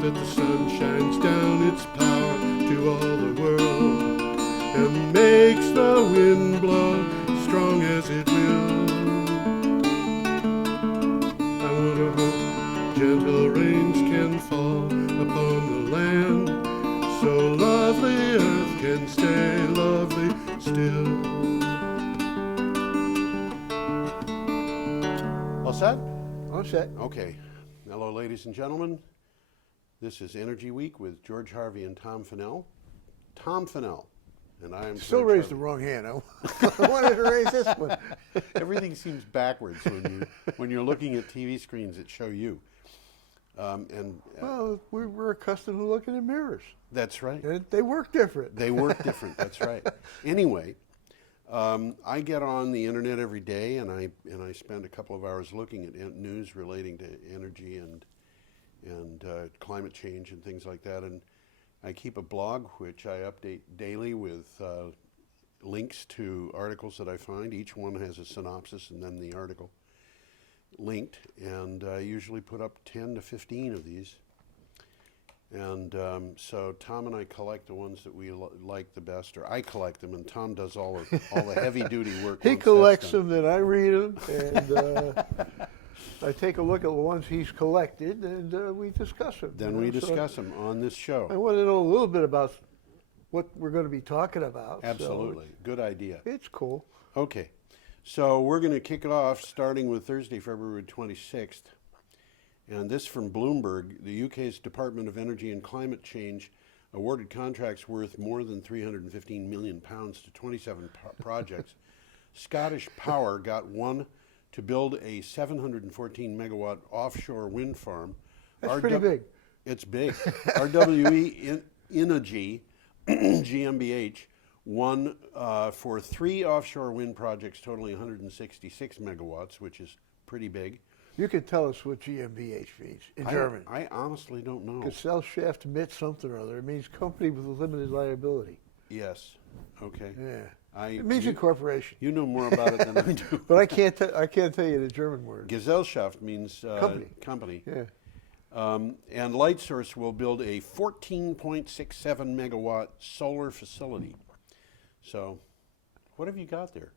that the sun shines down its power to all the world and makes the wind blow strong as it will. I wonder how gentle rains can fall upon the land, so lovely earth can stay lovely still. All set? All set. Okay. Hello, ladies and gentlemen. This is Energy Week with George Harvey and Tom Finnell. Tom Finnell. And I am Still George raised the wrong hand. I wanted to raise this one. Everything seems backwards when you're looking at TV screens that show you. Well, we're accustomed to looking in mirrors. That's right. They work different. They work different. That's right. Anyway, I get on the internet every day, and I spend a couple of hours looking at news relating to energy and climate change and things like that. And I keep a blog which I update daily with links to articles that I find. Each one has a synopsis and then the article linked, and I usually put up 10 to 15 of these. And so Tom and I collect the ones that we like the best, or I collect them, and Tom does all the heavy-duty work. He collects them, then I read them, and I take a look at the ones he's collected, and we discuss them. Then we discuss them on this show. I want to know a little bit about what we're going to be talking about. Absolutely. So good idea. it's cool. Okay. So we're going to kick it off starting with Thursday, February 26th. And this from Bloomberg. The UK's Department of Energy and Climate Change awarded contracts worth more than £315 million to 27 projects. Scottish Power got one to build a 714 megawatt offshore wind farm. That's pretty big. It's big. RWE Energy GmbH won for 3 offshore wind projects totaling 166 megawatts, which is pretty big. You can tell us what GmbH means in German. I honestly don't know. Gesellschaft mit something or other. It means company with limited liability. Yes. Okay. Yeah. It means incorporation. You know more about it than I do. But I can't tell you the German word. Gesellschaft means company. Yeah. And Lightsource will build a 14.67 megawatt solar facility. So, what have you got there,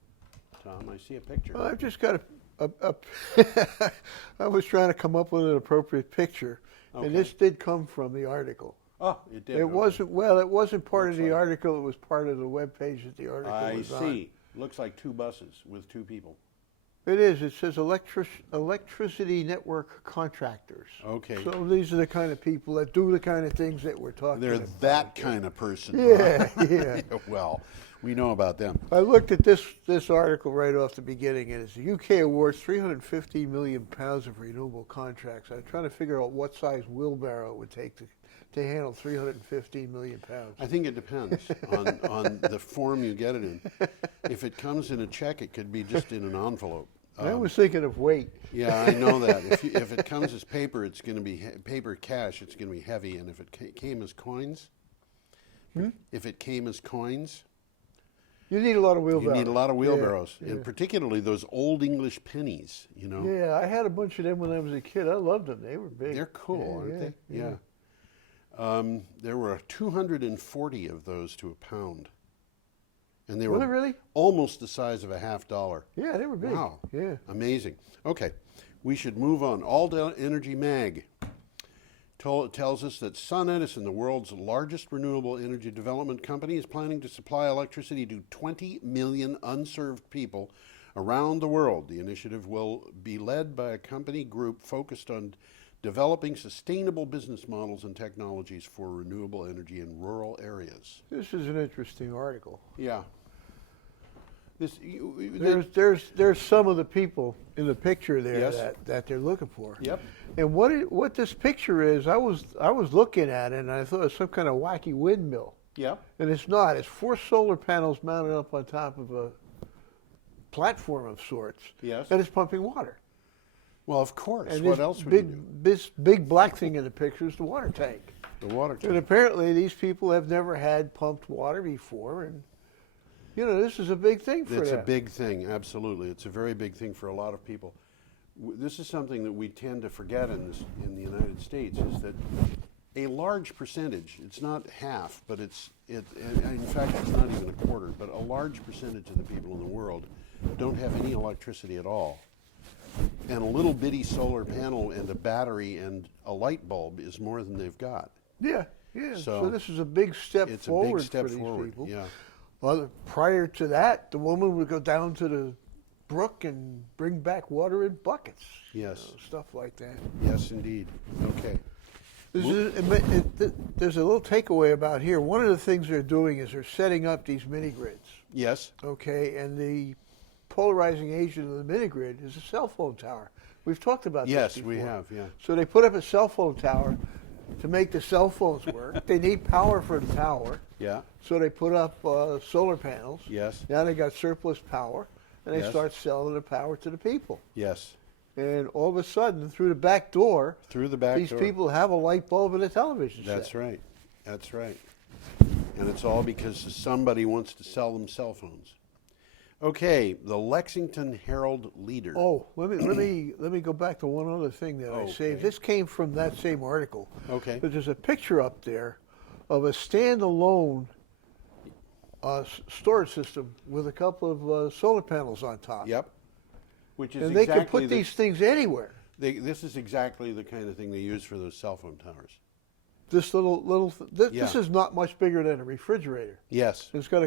Tom? I see a picture. Well, I've just got I was trying to come up with an appropriate picture, and this did come from the article. Oh, it did. It wasn't. Well, it wasn't part of the article. It was part of the web page that the article was on. I see. Looks like 2 buses with 2 people. It is. It says electricity network contractors. Okay. So these are the kind of people that do the kind of things that we're talking about. They're that kind of person. Yeah, yeah. Well, we know about them. I looked at this article right off the beginning, and it's the UK awards 350 million pounds of renewable contracts. I'm trying to figure out what size wheelbarrow it would take to handle 315 million pounds. I think it depends on the form you get it in. If it comes in a check, it could be just in an envelope. I was thinking of weight. Yeah, I know that. If it comes as paper, it's going to be paper cash. It's going to be heavy. And if it came as coins, you need a lot of wheelbarrows. You need a lot of wheelbarrows, yeah. and particularly those old English pennies. You know. Yeah, I had a bunch of them when I was a kid. I loved them. They were big. They're cool, aren't they? Yeah. There were 240 of those to a pound. And they were really? Almost the size of a $50. Yeah, they were big. Wow. Yeah. Amazing. Okay, we should move on. All Energy Mag tells us that SunEdison, the world's largest renewable energy development company, is planning to supply electricity to 20 million unserved people around the world. The initiative will be led by a company group focused on developing sustainable business models and technologies for renewable energy in rural areas. This is an interesting article. Yeah. There's some of the people in the picture there Yes. that they're looking for. Yep. And what this picture is, I was looking at it and I thought it was some kind of wacky windmill. Yep. And it's not. It's 4 solar panels mounted up on top of a platform of sorts. Yes. And it's pumping water. Well, of course. And what else would you do? This big black thing in the picture is the water tank. The water tank. And apparently these people have never had pumped water before, and this is a big thing for them. It's a big thing, absolutely. It's a very big thing for a lot of people. This is something that we tend to forget in the United States, is that a large percentage, it's not half, but in fact, it's not even a quarter, but a large percentage of the people in the world don't have any electricity at all. And a little bitty solar panel and a battery and a light bulb is more than they've got. Yeah, yeah. So So this is a big step It's forward a big step for these forward. people. Yeah. Well, prior to that, the woman would go down to the brook and bring back water in buckets. Yes. Stuff like that. Yes, indeed. Okay. There's a little takeaway about here. One of the things they're doing is they're setting up these mini grids. Yes. Okay, and the polarizing agent of the mini grid is a cell phone tower. We've talked about Yes, this before. we have. Yeah. So they put up a cell phone tower to make the cell phones work. They need power for the tower, Yeah. so they put up solar panels. Yes. Now they got surplus power, and they Yes. start selling the power to the people. Yes. And all of a sudden, through the back door, Through the back these door. people have a light bulb and a television set. That's right. That's right. And it's all because somebody wants to sell them cell phones. Okay, the Lexington Herald Leader. Oh, let me go back to one other thing that I Okay. saved. This came from that same article. Okay. But there's a picture up there of a standalone storage system with a couple of solar panels on top. Yep. Which is And they exactly can put these things anywhere. this is exactly the kind of thing they use for those cell phone towers. This this Yeah. is not much bigger than a refrigerator. Yes. It's got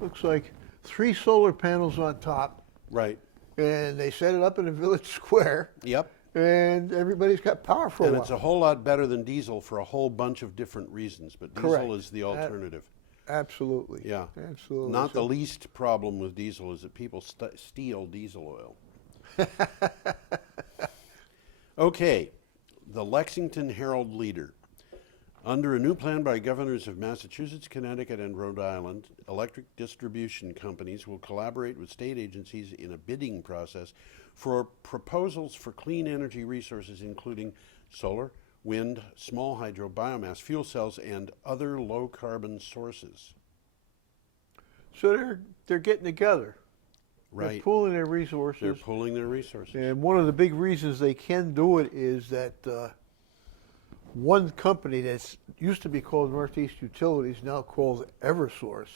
looks like 3 solar panels on top, Right. and they set it up in a village square, Yep. and everybody's got power for a And while. it's a whole lot better than diesel for a whole bunch of different reasons, but diesel Correct. is the alternative. Absolutely. Yeah. Absolutely. Not the So- least problem with diesel is that people steal diesel oil. Okay, the Lexington Herald Leader. Under a new plan by governors of Massachusetts, Connecticut, and Rhode Island, electric distribution companies will collaborate with state agencies in a bidding process for proposals for clean energy resources, including solar, wind, small hydro, biomass, fuel cells, and other low-carbon sources. So they're getting together. They're Right. pooling their resources. They're pooling their resources. And one of the big reasons they can do it is that one company that used to be called Northeast Utilities, now called Eversource,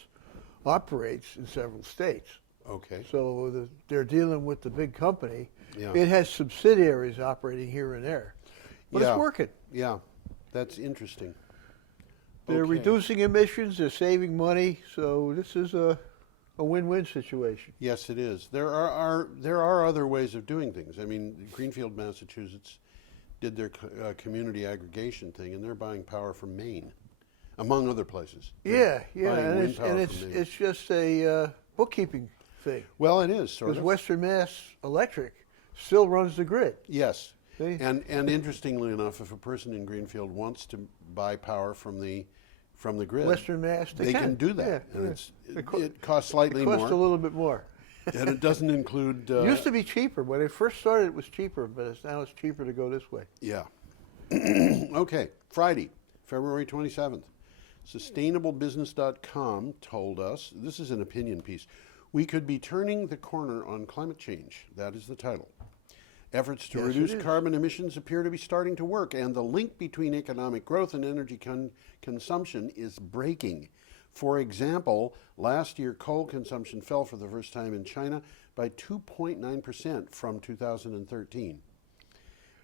operates in several states. Okay. So they're dealing with the big company. Yeah. It has subsidiaries operating here and there. But Yeah. it's working. Yeah, that's interesting. They're Okay. reducing emissions, they're saving money, so this is a win-win situation. Yes, it is. There are other ways of doing things. I mean, Greenfield, Massachusetts, did their community aggregation thing, and they're buying power from Maine, among other places. Yeah, Buying and wind power it's from Maine. it's just a bookkeeping thing. Well, it is sort Because of. Western Mass Electric still runs the grid. Yes, See? and interestingly enough, if a person in Greenfield wants to buy power from the grid, Western Mass, they can do that, Yeah, and yeah. it costs slightly It costs a more, little bit more. and it doesn't include. It used to be cheaper. When it first started, it was cheaper, but now it's cheaper to go this way. Yeah. Okay, Friday, February 27th. SustainableBusiness.com told us, this is an opinion piece, we could be turning the corner on climate change. That is the title. Efforts to Yes, it reduce is. carbon emissions appear to be starting to work, and the link between economic growth and energy consumption is breaking. For example, last year coal consumption fell for the first time in China by 2.9% from 2013.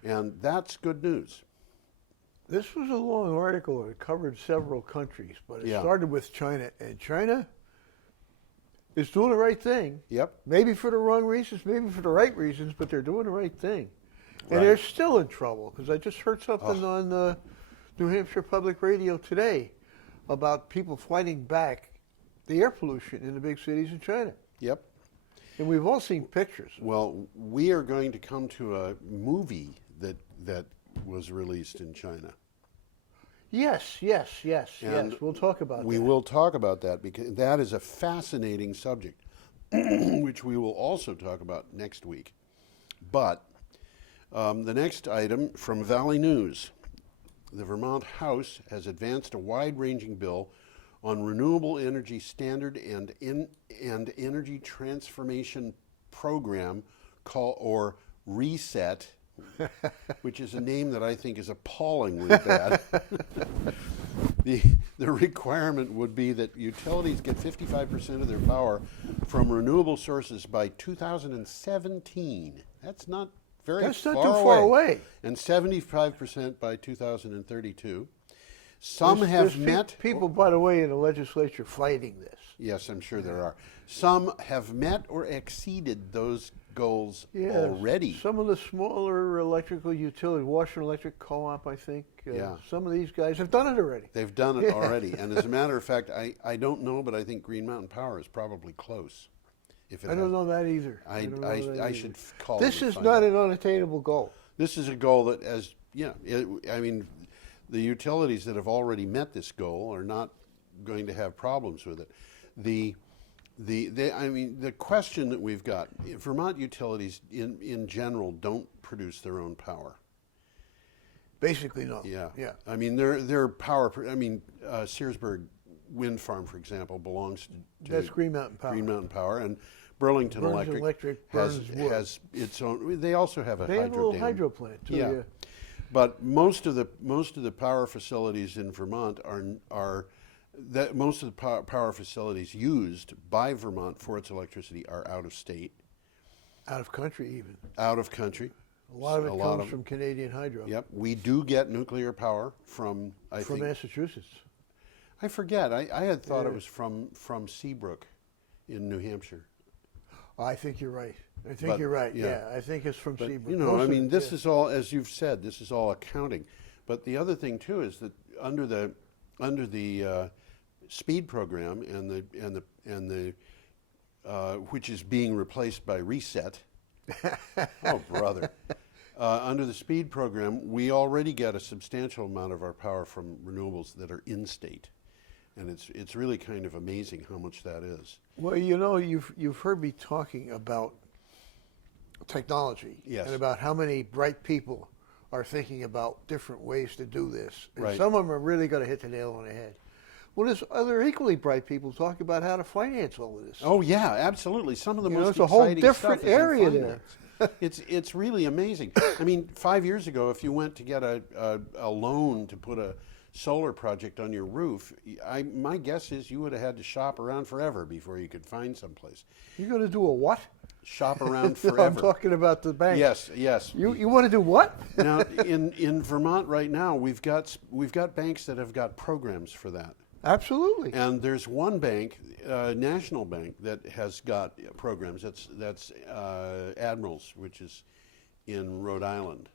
And that's good news. This was a long article. It covered several countries, but it Yeah. started with China. And China is doing the right thing. Yep. Maybe for the wrong reasons, maybe for the right reasons, but they're doing the right thing. And Right. they're still in trouble, because I just heard something on New Hampshire Public Radio today about people fighting back the air pollution in the big cities in China. Yep. And we've all seen pictures. Well, we are going to come to a movie that was released in China. Yes. And We'll talk about We that. will talk about that because that is a fascinating subject, which we will also talk about next week. But the next item from Valley News. The Vermont House has advanced a wide-ranging bill on renewable energy standard and energy transformation program or RESET, which is a name that I think is appallingly bad. The requirement would be that utilities get 55% of their power from renewable sources by 2017. That's not very That's far not too far away. And 75% by 2032. Some have met. People, by the way, in the legislature fighting this. Yes, I'm sure there are. Some have met or exceeded those goals already. Some of the smaller electrical utilities, Washington Electric Co-op, I think, some of these guys have done it already. They've done it already. And as a matter of fact, I don't know, but I think Green Mountain Power is probably close. I don't know that either. I should call This is not an unattainable goal. This is a goal that, the utilities that have already met this goal are not going to have problems with it. The question that we've got, Vermont utilities in general don't produce their own power. Basically, no. Yeah. I mean, their power. Searsburg Wind Farm, for example, belongs to That's Green Mountain Power. Green Mountain Power, and Burlington Electric has its own. They also have a They hydro have a little dam. hydro plant too. Yeah. But most of the power facilities in Vermont most of the power facilities used by Vermont for its electricity are out of state. Out of country, even. Out of country. A lot of it comes from Canadian Hydro. Yep. We do get nuclear power from Massachusetts. I forget. I had thought it was from Seabrook in New Hampshire. I think you're right. I think you're right. Yeah, I think it's from Seabrook. This is all, as you've said, this is all accounting. But the other thing too is that under the speed program and the which is being replaced by reset. Oh brother! Under the speed program, we already get a substantial amount of our power from renewables that are in state. And it's really kind of amazing how much that is. Well, you've heard me talking about technology, yes, and about how many bright people are thinking about different ways to do this. And right. Some of them are really going to hit the nail on the head. Well, there's other equally bright people talking about how to finance all of this. Oh yeah, absolutely. Some of the most it's a whole exciting different stuff is in area finance. there. It's really amazing. I mean, 5 years ago, if you went to get a loan to put a solar project on your roof, my guess is you would have had to shop around forever before you could find someplace. You're going to do a what? Shop around No, forever. I'm talking about the bank. Yes. You want to do what? Now, in Vermont right now, we've got banks that have got programs for that. Absolutely. And there's one bank, national bank, that has got programs. That's Admirals, which is in Rhode Island,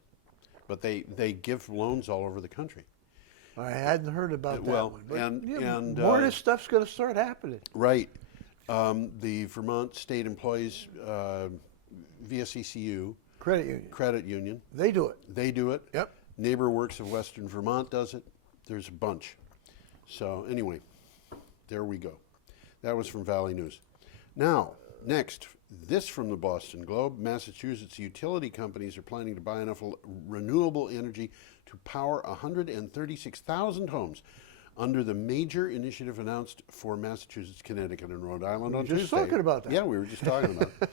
but they give loans all over the country. I hadn't heard about that one. But more of this stuff's going to start happening. Right. The Vermont State Employees VSECU Credit Union. They do it. They do it. Yep. Neighbor Works of Western Vermont does it. There's a bunch. So anyway, there we go. That was from Valley News. Now, next, this from the Boston Globe. Massachusetts utility companies are planning to buy enough renewable energy to power 136,000 homes under the major initiative announced for Massachusetts, Connecticut, and Rhode Island on Tuesday. Just talking about that. Yeah, we were just talking about it.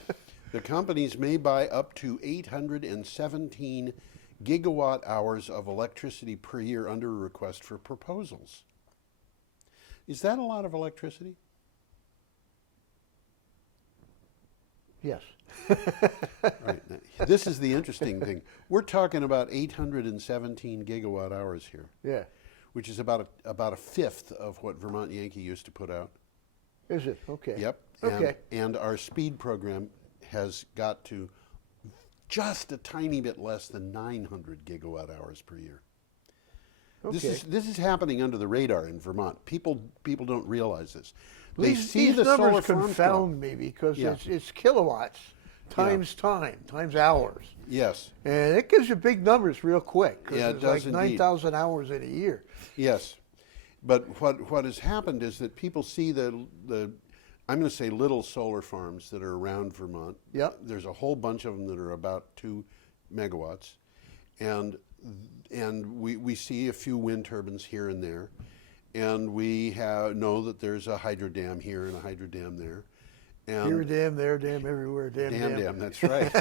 The companies may buy up to 817 gigawatt hours of electricity per year under a request for proposals. Is that a lot of electricity? Yes. Right. This is the interesting thing. We're talking about 817 gigawatt hours here. Yeah. Which is about a fifth of what Vermont Yankee used to put out. Is it? Okay. Yep. Okay. And our speed program has got to just a tiny bit less than 900 gigawatt hours per year. Okay. This is happening under the radar in Vermont. People don't realize this. These numbers confound me because it's kilowatts times time times hours. Yes. And it gives you big numbers real quick. Yeah, it it's does like indeed. 9,000 hours in a year. Yes. But what has happened is that people see the I'm going to say little solar farms that are around Vermont. Yep. There's a whole bunch of them that are about 2 megawatts. And we see a few wind turbines here and there, and we know that there's a hydro dam here and a hydro dam there, and here a dam, there a dam, everywhere a dam. Dam. That's right.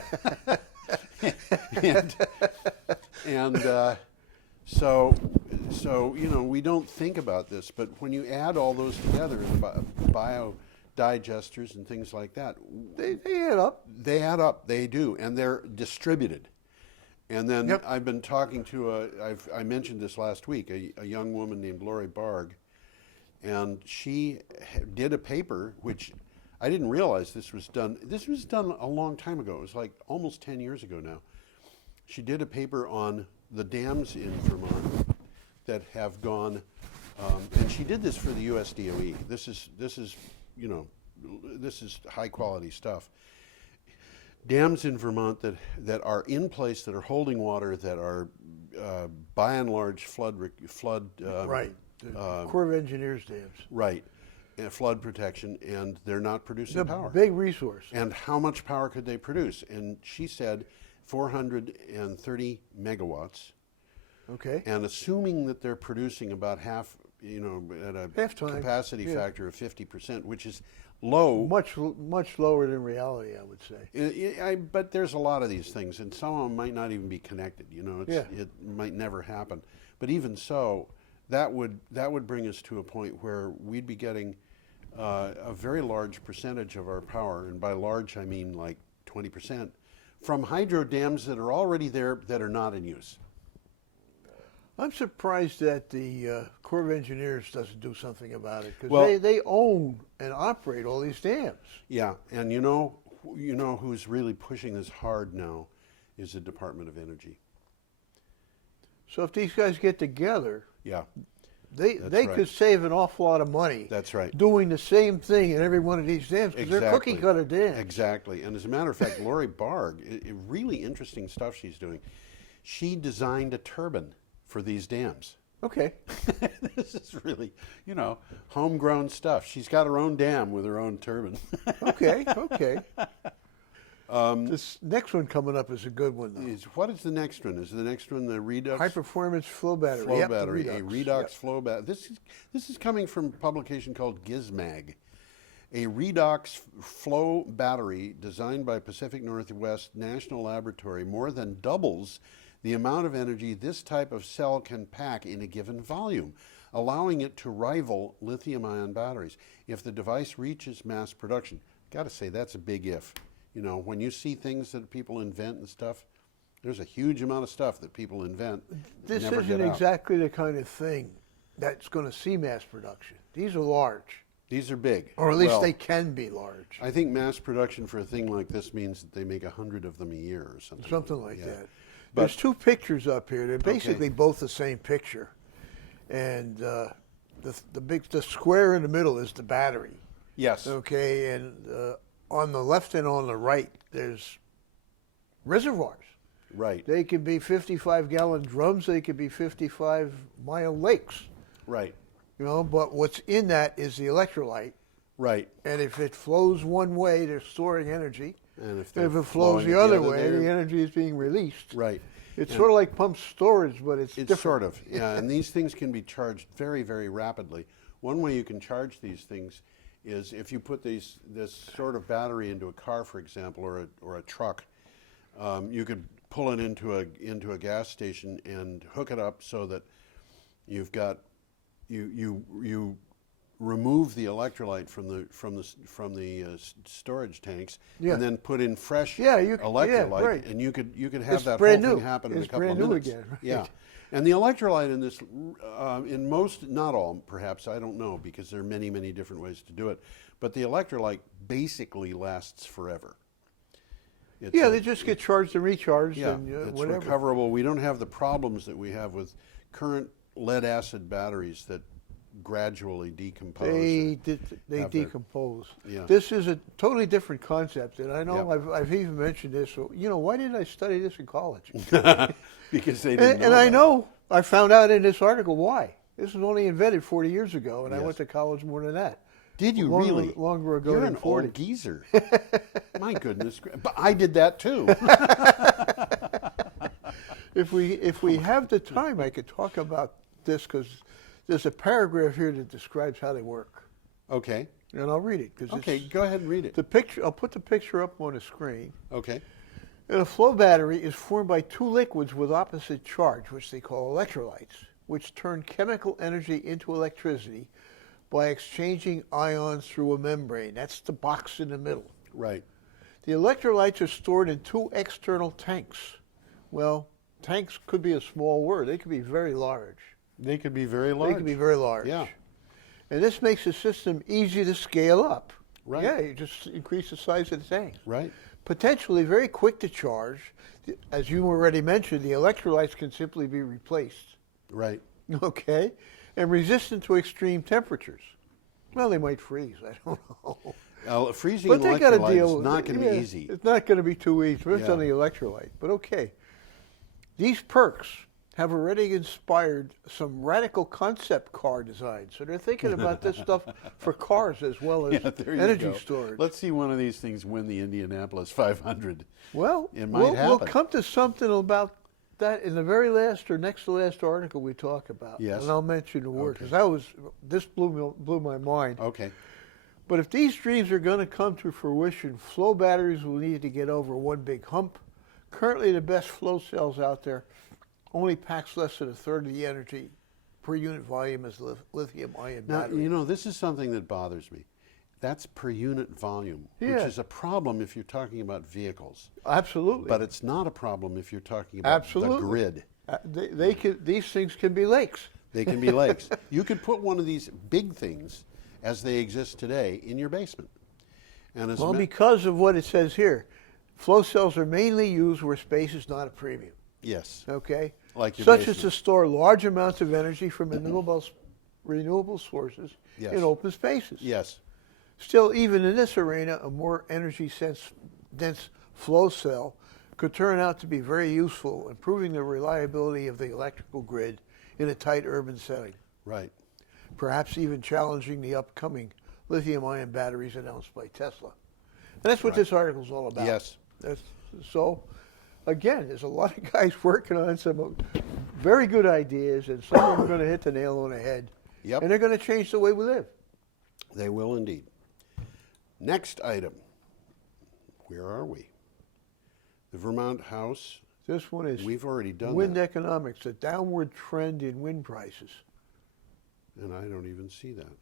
and so we don't think about this, but when you add all those together, the biodigesters and things like that, they add up. They add up. They do, and they're distributed. And then Yep. I've been talking to I mentioned this last week, a young woman named Lori Barg, and she did a paper which I didn't realize this was done. This was done a long time ago. It was like almost 10 years ago now. She did a paper on the dams in Vermont that have gone, and she did this for the US DOE. This is high quality stuff. Dams in Vermont that are in place, that are holding water, that are by and large flood Right. The Corps of Engineers dams. right, flood protection, and they're not producing power. Big resource. And how much power could they produce? And she said 430 megawatts. Okay. And assuming that they're producing about half, at a Half-time, capacity yeah. factor of 50%, which is low. Much lower than reality, I would say. But there's a lot of these things, and some of them might not even be connected. Yeah. It might never happen. But even so, that would bring us to a point where we'd be getting a very large percentage of our power, and by large I mean like 20%, from hydro dams that are already there that are not in use. I'm surprised that the Corps of Engineers doesn't do something about it, because Well- they own and operate all these dams. Yeah, and you know who's really pushing this hard now is the Department of Energy. So if these guys get together, Yeah, they right. could save an awful lot of money. that's right. Doing the same thing in every one of these dams, because they're cookie cutter dams. Exactly. And as a matter of fact, Lori Barg, really interesting stuff she's doing. She designed a turbine for these dams. Okay. This is really, homegrown stuff. She's got her own dam with her own turbine. Okay. This next one coming up is a good one, though. What is the next one? Is the next one the redox? High performance flow battery. Flow Yep, the battery, a redox Yep. flow battery. This is coming from a publication called Gizmag. A redox flow battery designed by Pacific Northwest National Laboratory more than doubles the amount of energy this type of cell can pack in a given volume, allowing it to rival lithium-ion batteries. If the device reaches mass production, got to say that's a big if. When you see things that people invent and stuff, there's a huge amount of stuff that people invent. This never isn't get out. exactly the kind of thing that's going to see mass production. These are large, These are big. or at least Well, they can be large. I think mass production for a thing like this means that they make 100 of them a year or something. Something like Yeah. that. But- There's two pictures up here. They're basically both the same picture, and the square in the middle is the battery. Yes. Okay, and on the left and on the right, there's reservoirs. Right. They could be 55-gallon drums. They could be 55-mile lakes. Right. But what's in that is the electrolyte. Right. And if it flows one way, they're storing energy. And if If they're it flows flowing the it other way, they're- the energy is being released. Right. It's And sort of like pump storage, but it's It's different. sort of, yeah. And these things can be charged very, very rapidly. One way you can charge these things is if you put this sort of battery into a car, for example, or a truck. You could pull it into a gas station and hook it up so that you've got you remove the electrolyte from the storage tanks, Yeah. and then put in fresh Yeah, electrolyte, right. and you could have It's that brand whole new. thing happen in It's a couple brand of new minutes. again, right. Yeah, and the electrolyte in this, in most, not all, perhaps, I don't know, because there are many, many different ways to do it, but the electrolyte basically lasts forever. It's Yeah, a- they just get charged and recharged yeah, and it's whatever. recoverable. We don't have the problems that we have with current lead-acid batteries that gradually decompose. They have their- decompose. Yeah. This is a totally different concept, and I know Yeah. I've even mentioned this. So, why didn't I study this in college? Because they didn't and I about know I found out in this article why. This was only invented 40 years ago, and I Yes. went to college more than that. it. Did you Longer- really? longer ago You're than an 40. old geezer. My goodness. But I did that too. If we have the time, I could talk about this, because there's a paragraph here that describes how they work, Okay. and I'll read it. 'Cause Okay, it's go ahead and read it. the picture. I'll put the picture up on the screen. Okay. And a flow battery is formed by two liquids with opposite charge, which they call electrolytes, which turn chemical energy into electricity by exchanging ions through a membrane. That's the box in the middle. Right. The electrolytes are stored in two external tanks. Well, tanks could be a small word. They could be very large. They could be very large. They could be very large. Yeah. And this makes the system easy to scale up. Right. Yeah, you just increase the size of the tank. Right. Potentially very quick to charge. As you already mentioned, the electrolytes can simply be replaced. Right. Okay? And resistant to extreme temperatures. Well, they might freeze. I don't know. Freezing But they got to electrolyte deal is with not it. going to be easy. It's not going to be too easy, but it's Yeah. on the electrolyte. But okay. These perks have already inspired some radical concept car designs. So they're thinking about this stuff for cars as well as Yeah, there you energy go. storage. Let's see one of these things win the Indianapolis 500. Well, It might we'll happen. come to something about that in the very last or next to last article we talk about. Yes. And I'll mention the word Okay. because this blew my mind. Okay. But if these dreams are going to come to fruition, flow batteries will need to get over one big hump. Currently, the best flow cells out there only packs less than a third of the energy per unit volume as lithium-ion Now, battery. you know, this is something that bothers me. That's per unit volume, Yeah. which is a problem if you're talking about vehicles. Absolutely. But it's not a problem if you're talking about the Absolutely. grid. These things can be lakes. They can be lakes. You could put one of these big things, as they exist today, in your basement. And as Well, because of what it says here, flow cells are mainly used where space is not a premium. yes, Okay? like your Such as basement. to store large amounts of energy from renewable sources Yes. in open spaces. Yes, Still, even in this arena, a more energy-dense flow cell could turn out to be very useful, improving the reliability of the electrical grid in a tight urban setting, right. perhaps even challenging the upcoming lithium-ion batteries announced by Tesla. And that's what Right. this article is all about. Yes. So, again, there's a lot of guys working on some very good ideas, and some of them are going to hit the nail on the head. Yep. And they're going to change the way we live. They will indeed. Next item. Where are we? The Vermont House. This one is We've already done wind that. economics, a downward trend in wind prices. And I don't even see that.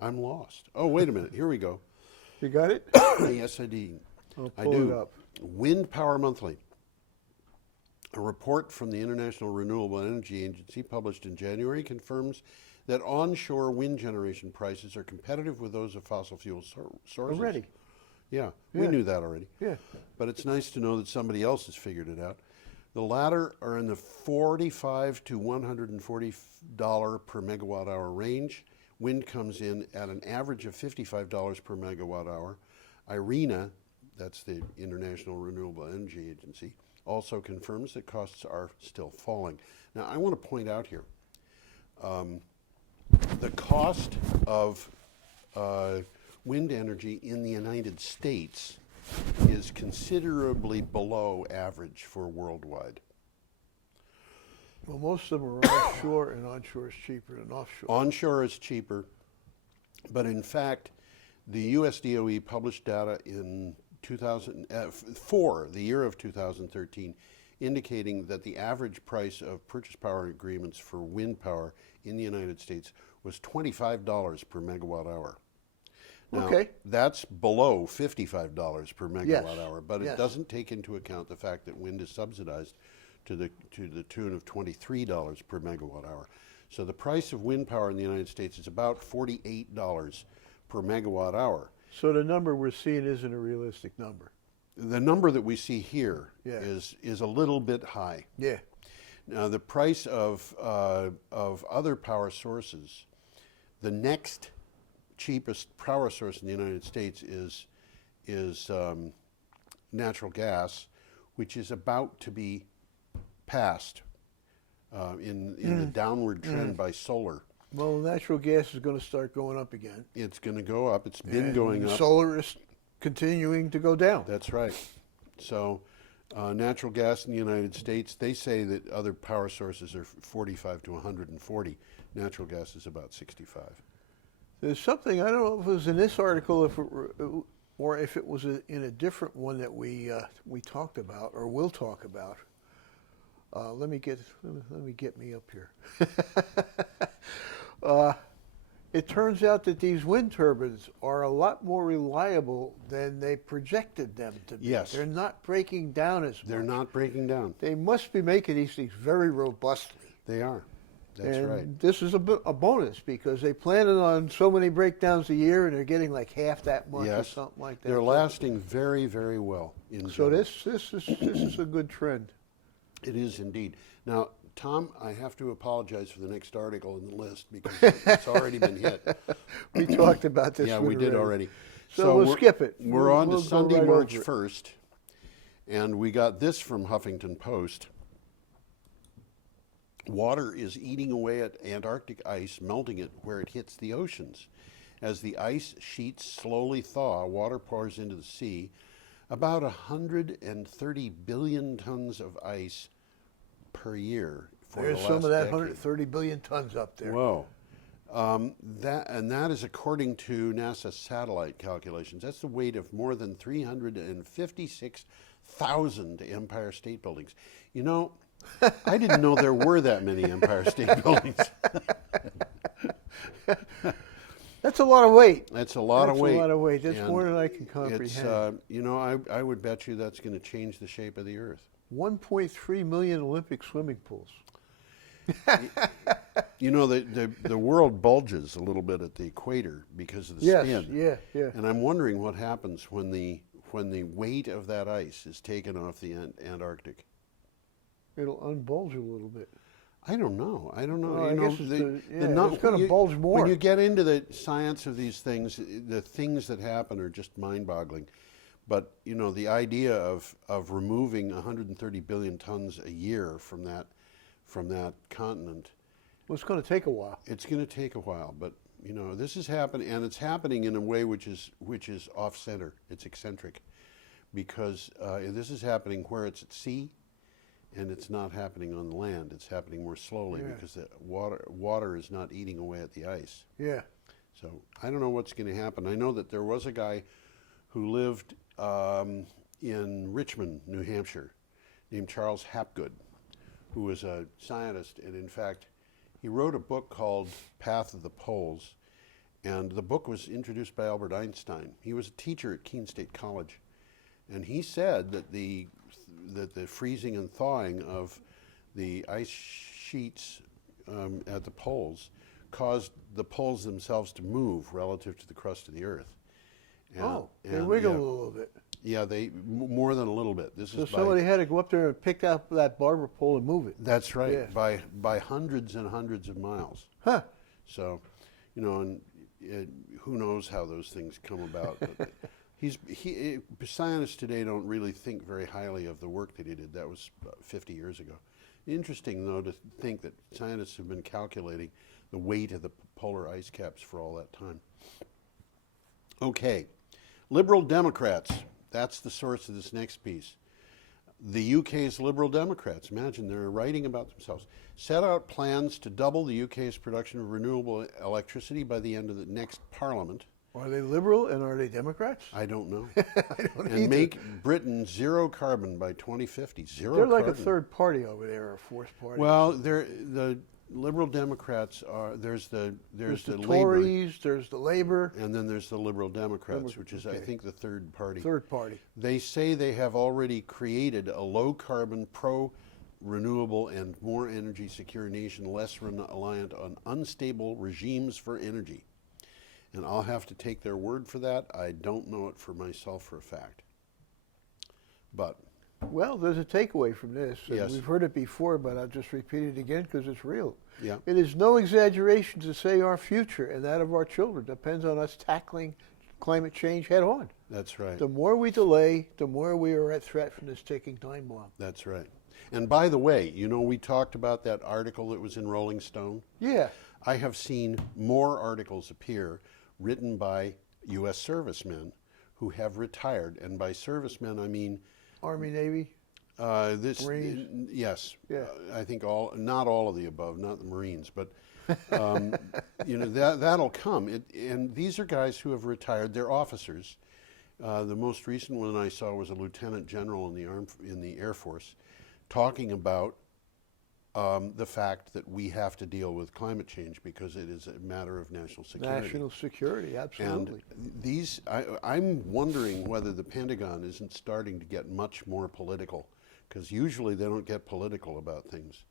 I'm lost. Oh, wait a minute. Here we go. You got it? Yes, I do. I'll I pull do. it up. Wind Power Monthly. A report from the International Renewable Energy Agency published in January confirms that onshore wind generation prices are competitive with those of fossil fuel sources. Already. Yeah, we Yeah. knew that already. Yeah. But it's nice to know that somebody else has figured it out. The latter are in the $45 to $140 per megawatt hour range. Wind comes in at an average of $55 per megawatt hour. IRENA, that's the International Renewable Energy Agency, also confirms that costs are still falling. Now, I want to point out here, the cost of wind energy in the United States is considerably below average for worldwide. Well, most of them are offshore, and onshore is cheaper than offshore. Onshore is cheaper, but in fact, the US DOE published data in for the year of 2013, indicating that the average price of purchase power agreements for wind power in the United States was $25 per megawatt hour. Now, Okay. that's below $55 per megawatt Yes. hour, but Yes. it doesn't take into account the fact that wind is subsidized to the tune of $23 per megawatt hour. So the price of wind power in the United States is about $48 per megawatt hour. So the number we're seeing isn't a realistic number. The number that we see here Yeah. is a little bit high. Yeah. Now the price of other power sources, the next cheapest power source in the United States is natural gas, which is about to be passed in the downward trend by solar. Well, natural gas is going to start going up again. It's going to go up. It's been And going up. Solar is continuing to go down. That's right. So natural gas in the United States, they say that other power sources are 45 to 140. Natural gas is about 65. There's something, I don't know if it was in this article, if or if it was in a different one that we talked about or will talk about. Let me get me up here. It turns out that these wind turbines are a lot more reliable than they projected them to be. Yes. They're not breaking down as much. They're not breaking down. They must be making these things very robustly. They are. That's and right. this is a bonus because they planned on so many breakdowns a year, and they're getting like half that much or something like that. They're lasting very, very well. So this is a good trend. It is indeed. Now, Tom, I have to apologize for the next article in the list because it's already been hit. We talked about this. Yeah, we did already. So we'll skip it. We're on to Sunday, right March 1st, and we got this from Huffington Post. Water is eating away at Antarctic ice, melting it where it hits the oceans. As the ice sheets slowly thaw, water pours into the sea. About 130 billion tons of ice per year for There's the last some of that decade. 130 billion tons up there. Whoa. That is according to NASA satellite calculations. That's the weight of more than 356,000 Empire State Buildings. You know, I didn't know there were that many Empire State Buildings. That's a lot of weight. That's a lot of weight. That's a lot of weight. That's And more than I can comprehend. It's, you know, I would bet you that's going to change the shape of the Earth. 1.3 million Olympic swimming pools. You know, the world bulges a little bit at the equator because of the spin. Yeah. And I'm wondering what happens when the weight of that ice is taken off the Antarctic. It'll unbulge a little bit. I don't know. Well, you I know, guess it's going to bulge more. When you get into the science of these things, the things that happen are just mind-boggling. But you know, the idea of removing 130 billion tons a year from that continent. Well, it's going to take a while. It's going to take a while, but you know, this is happening, and it's happening in a way which is off-center. It's eccentric, because this is happening where it's at sea. And it's not happening on the land. It's happening more slowly because the water is not eating away at the ice. Yeah. So I don't know what's going to happen. I know that there was a guy who lived in Richmond, New Hampshire, named Charles Hapgood, who was a scientist. And in fact, he wrote a book called Path of the Poles. And the book was introduced by Albert Einstein. He was a teacher at Keene State College. And he said that the freezing and thawing of the ice sheets at the poles caused the poles themselves to move relative to the crust of the Earth. They wiggle a little bit. Yeah, more than a little bit. So somebody had to go up there and pick up that barber pole and move it. That's right, Yeah. by hundreds and hundreds of miles. Huh. So, you know, and who knows how those things come about. But scientists today don't really think very highly of the work that he did. That was 50 years ago. Interesting, though, to think that scientists have been calculating the weight of the polar ice caps for all that time. Okay, Liberal Democrats. That's the source of this next piece. The UK's Liberal Democrats, imagine they're writing about themselves, set out plans to double the UK's production of renewable electricity by the end of the next Parliament. Are they liberal and are they Democrats? I don't know. I don't And either. make Britain zero carbon by 2050. They're like carbon. a third party over there, or a fourth party. Well, the Liberal Democrats are there's the Labor, Tories, there's the Labor. and then there's the Liberal Democrats, which is I think the third party. Third party. They say they have already created a low carbon, pro renewable, and more energy secure nation, less reliant on unstable regimes for energy. And I'll have to take their word for that. I don't know it for myself for a fact. But Well, there's a takeaway from this. And Yes. we've heard it before, but I'll just repeat it again because it's real. yeah, It is no exaggeration to say our future and that of our children depends on us tackling climate change head on. that's right. The more we delay, the more we are at threat from this ticking time bomb. That's right. And by the way, you know, we talked about that article that was in Rolling Stone. Yeah. I have seen more articles appear written by U.S. servicemen who have retired. And by servicemen, I mean Army, Navy. Marines? Yes. Yeah. I think not all of the above, not the Marines, but you know that'll come. And these are guys who have retired. They're officers, The most recent one I saw was a lieutenant general in the Air Force talking about the fact that we have to deal with climate change because it is a matter of national security. National security, absolutely. And I'm wondering whether the Pentagon isn't starting to get much more political, because usually they don't get political about things.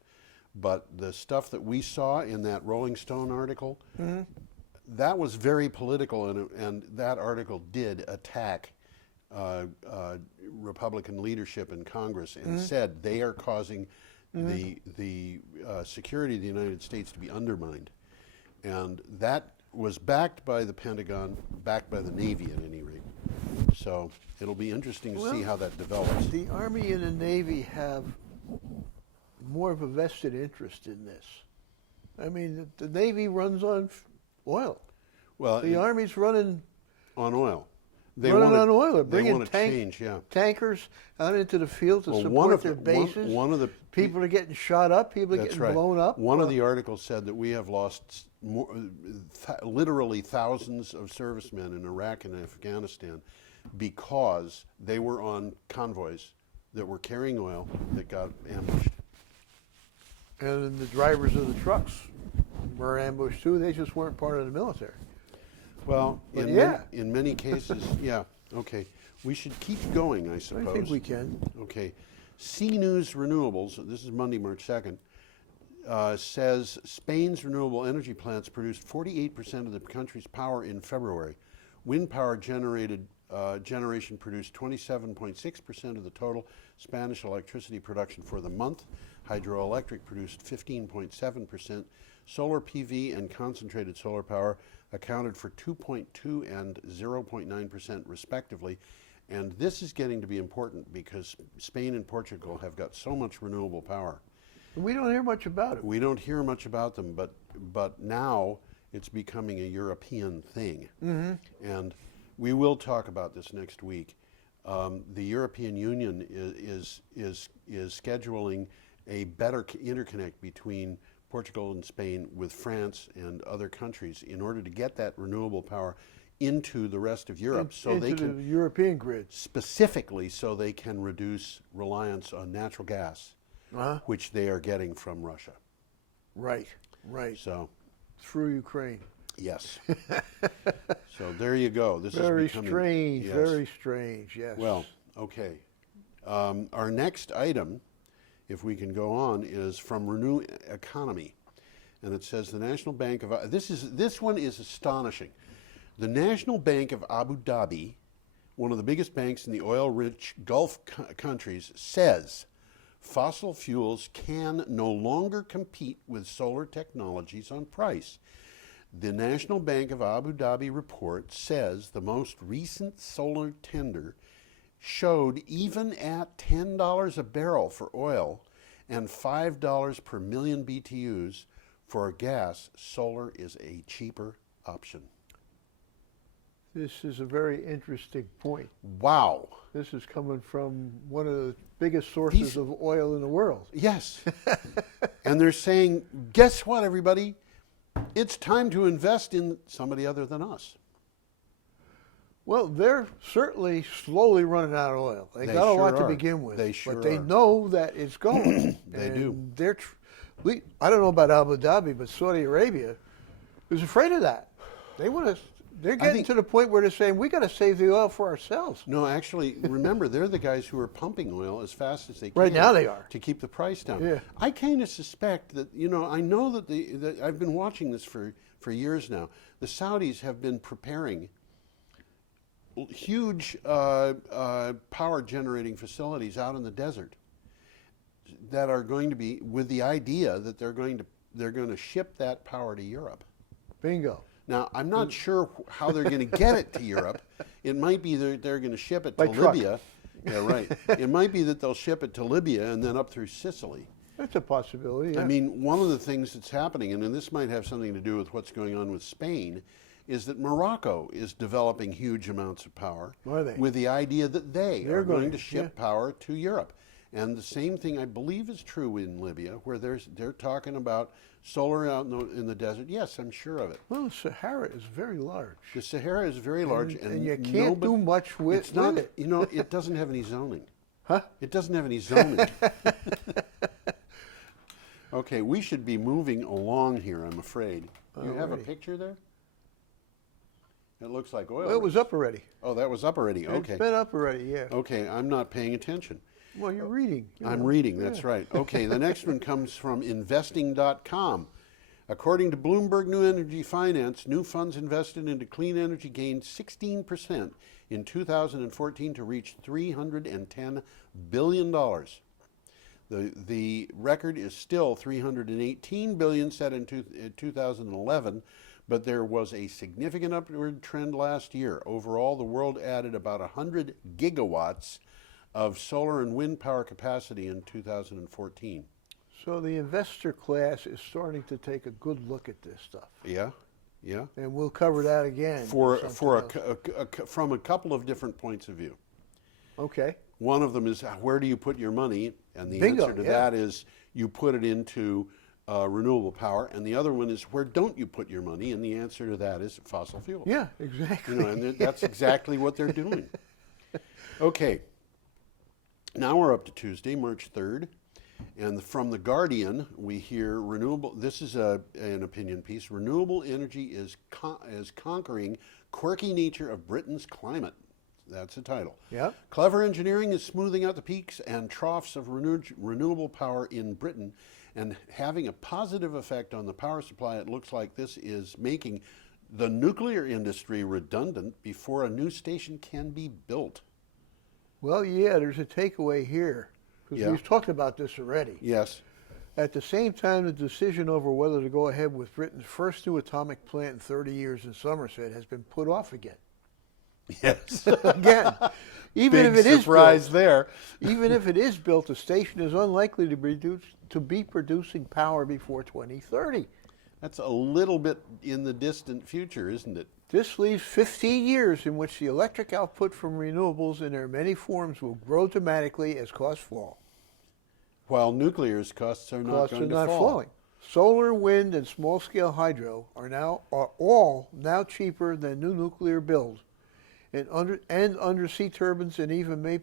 But the stuff that we saw in that Rolling Stone article, that was very political, and that article did attack Republican leadership in Congress and said they are causing the security of the United States to be undermined. And that was backed by the Pentagon, backed by the Navy at any rate. So it'll be interesting to see how that develops. The Army and the Navy have more of a vested interest in this. I mean, the Navy runs on oil. Well, The Army's running on oil. on oil. They're They bringing want to change, yeah. tankers out into the field to support their bases. One of the People are getting shot up. People are That's getting right. blown up. One of the articles said that we have lost literally thousands of servicemen in Iraq and Afghanistan because they were on convoys that were carrying oil that got ambushed. And the drivers of the trucks were ambushed too. They just weren't part of the military. Well, But in many cases, yeah, okay. We should keep going, I suppose. I think we can. Okay. C News Renewables, this is Monday, March 2nd, says Spain's renewable energy plants produced 48% of the country's power in February. Wind power generation produced 27.6% of the total Spanish electricity production for the month. Hydroelectric produced 15.7%. Solar PV and concentrated solar power accounted for 2.2 and 0.9% respectively. And this is getting to be important because Spain and Portugal have got so much renewable power. We don't hear much about it. We don't hear much about them, but now it's becoming a European thing. And we will talk about this next week. The European Union is scheduling a better interconnect between Portugal and Spain with France and other countries in order to get that renewable power into the rest of Europe, so they can the European grid, specifically so they can reduce reliance on natural gas, which they are getting from Russia. Right. So Through Ukraine. yes. So there you go. This Very is becoming, strange. yes. Very strange. Yes. Well. Okay. Our next item, if we can go on, is from Renew Economy, and it says the National Bank of this one is astonishing. The National Bank of Abu Dhabi, one of the biggest banks in the oil-rich Gulf countries, says fossil fuels can no longer compete with solar technologies on price. The National Bank of Abu Dhabi report says the most recent solar tender showed even at $10 a barrel for oil and $5 per million BTUs for gas, solar is a cheaper option. This is a very interesting point. Wow. This is coming from one of the biggest sources of oil in the world. Yes. And they're saying, guess what, everybody? It's time to invest in somebody other than us. Well, they're certainly slowly running out of oil. They got a sure lot to are. begin with. They sure but they are. know that it's going. They and do. I don't know about Abu Dhabi, but Saudi Arabia is afraid of that. They're getting to the point where they're saying, we got to save the oil for ourselves. No, actually, remember, they're the guys who are pumping oil as fast as they can. Right now they are. To keep the price down. Yeah. I kind of suspect that, I know that I've been watching this for years now. The Saudis have been preparing huge power generating facilities out in the desert that are going to be, with the idea that they're going to ship that power to Europe. Bingo. Now, I'm not sure how they're going to get it to Europe. It might be they're going to ship it to By truck. Libya. Yeah, right. It might be that they'll ship it to Libya and then up through Sicily. That's a possibility, yeah. I mean, one of the things that's happening, and this might have something to do with what's going on with Spain, is that Morocco is developing huge amounts of power Are they? with the idea that they're going to ship yeah. power to Europe. And the same thing, I believe, is true in Libya, where they're talking about solar out in the desert. Yes, I'm sure of it. Well, the Sahara is very large. The Sahara is very large, and you can't do much with it. You know, it doesn't have any zoning. Huh? It doesn't have any zoning. Okay, we should be moving along here, I'm afraid. You have a picture there? It looks like oil. Well, it was up already. Oh, that was up already. Okay. It's been up already, yeah. Okay, I'm not paying attention. Well, you're reading. I'm reading, that's right. Okay, the next one comes from investing.com. According to Bloomberg New Energy Finance, new funds invested into clean energy gained 16% in 2014 to reach $310 billion. The record is still $318 billion set in 2011, but there was a significant upward trend last year. Overall, the world added about 100 gigawatts of solar and wind power capacity in 2014. So the investor class is starting to take a good look at this stuff. Yeah, yeah. And we'll cover that again. From a couple of different points of view. Okay. One of them is, where do you put your money? And the Bingo, answer to that is you put it into renewable power. And the other one is, where don't you put your money? And the answer to that is fossil fuel. Yeah, exactly. You know, and that's exactly what they're doing. Okay. Now we're up to Tuesday, March 3rd. And from The Guardian, we hear renewable, this is an opinion piece, renewable energy is conquering quirky nature of Britain's climate. That's the title. Yeah. Clever engineering is smoothing out the peaks and troughs of renewable power in Britain and having a positive effect on the power supply. It looks like this is making the nuclear industry redundant before a new station can be built. Well, yeah, there's a takeaway here. Because we've talked about this already. Yes. At the same time, the decision over whether to go ahead with Britain's first new atomic plant in 30 years in Somerset has been put off again. Yes. Again. Even Big if it is surprise built, there. Even if it is built, the station is unlikely to be producing power before 2030. That's a little bit in the distant future, isn't it? This leaves 15 years in which the electric output from renewables in their many forms will grow dramatically as costs fall. While nuclear's costs are not going to fall. Falling. Solar, wind, and small-scale hydro are all now cheaper than new nuclear builds, and undersea turbines and even this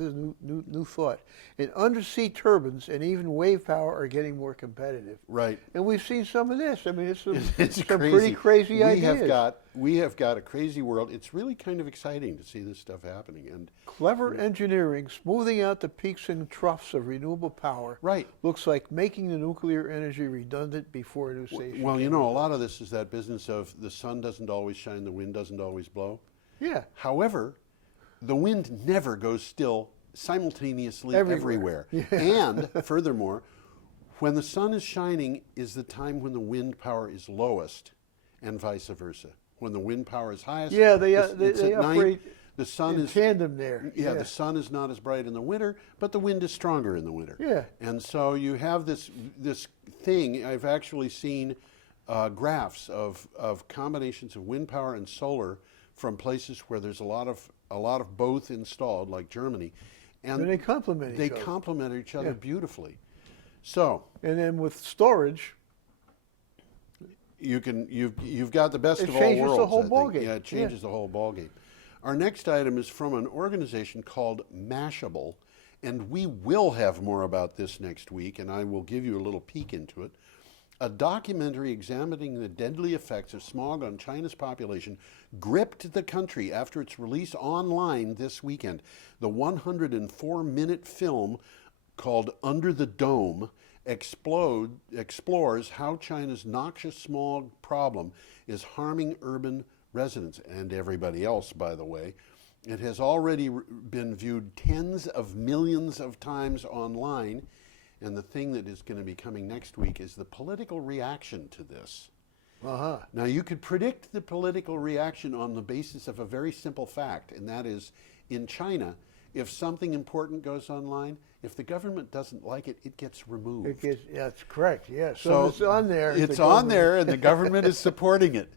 is new thought. And undersea turbines and even wave power are getting more competitive. Right. And we've seen some of this. I mean, it's some crazy. pretty crazy ideas. We have got a crazy world. It's really kind of exciting to see this stuff happening. And clever engineering, smoothing out the peaks and troughs of renewable power. Right. Looks like making the nuclear energy redundant before a new station. Well, you know, a lot of this is that business of the sun doesn't always shine, the wind doesn't always blow. Yeah. However, the wind never goes still simultaneously everywhere. Yeah. And furthermore, when the sun is shining is the time when the wind power is lowest, and vice versa. When the wind power is highest, yeah, they it's at night. operate The sun in tandem there. Yeah, the sun is not as bright in the winter, but the wind is stronger in the winter. Yeah. And so you have this thing. I've actually seen graphs of combinations of wind power and solar from places where there's a lot of both installed, like Germany, and they complement each other. They complement each other beautifully. So, and then with storage, you've got the best of all worlds. It changes the whole ballgame. Yeah, it changes the whole ballgame. Our next item is from an organization called Mashable, and we will have more about this next week, and I will give you a little peek into it. A documentary examining the deadly effects of smog on China's population gripped the country after its release online this weekend. The 104-minute film called Under the Dome explores how China's noxious smog problem is harming urban residents and everybody else, by the way. It has already been viewed tens of millions of times online. And the thing that is going to be coming next week is the political reaction to this. Uh-huh. Now, you could predict the political reaction on the basis of a very simple fact, and that is, in China, if something important goes online, if the government doesn't like it, it gets removed. That's correct, yes. So it's on there. It's on there, and the government is supporting it.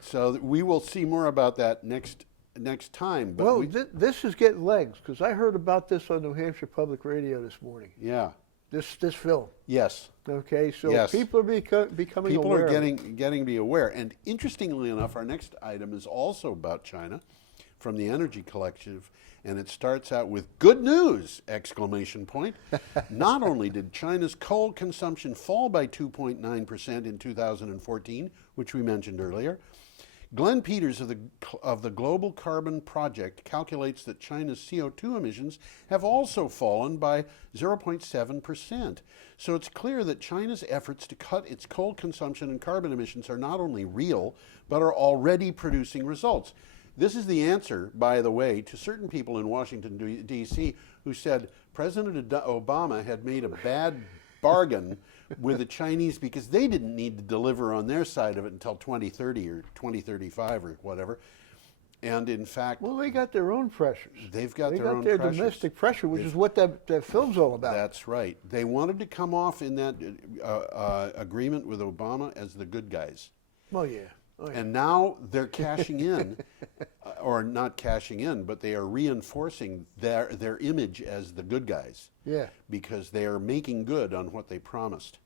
So we will see more about that next next time. But Well, this is getting legs because I heard about this on New Hampshire Public Radio this morning. yeah, This film. yes. Okay, so Yes. people are becoming People aware. are getting to be aware. And interestingly enough, our next item is also about China from the Energy Collective, and it starts out with good news! Exclamation point. Not only did China's coal consumption fall by 2.9% in 2014, which we mentioned earlier, Glenn Peters of the Global Carbon Project calculates that China's CO2 emissions have also fallen by 0.7%. So it's clear that China's efforts to cut its coal consumption and carbon emissions are not only real, but are already producing results. This is the answer, by the way, to certain people in Washington, D.C. who said President Obama had made a bad bargain with the Chinese because they didn't need to deliver on their side of it until 2030 or 2035 or whatever. And in fact, Well, they got their own pressures. they've got They their got own their pressures. domestic pressure, which is what that film's all about. That's right. They wanted to come off in that agreement with Obama as the good guys. Oh yeah. Oh, yeah. And now they're cashing in, or not cashing in, but they are reinforcing their image as the good guys. Yeah. Because they are making good on what they promised.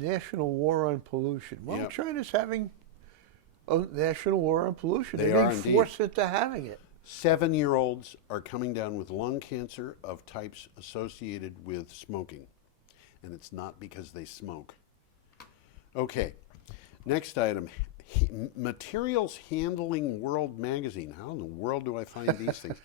National war on pollution. Well, Yep. China's having a national war on pollution. They They're are being indeed. forced into having it. 7-year-olds are coming down with lung cancer of types associated with smoking. And it's not because they smoke. Okay, next item. Materials Handling World Magazine. How in the world do I find these things?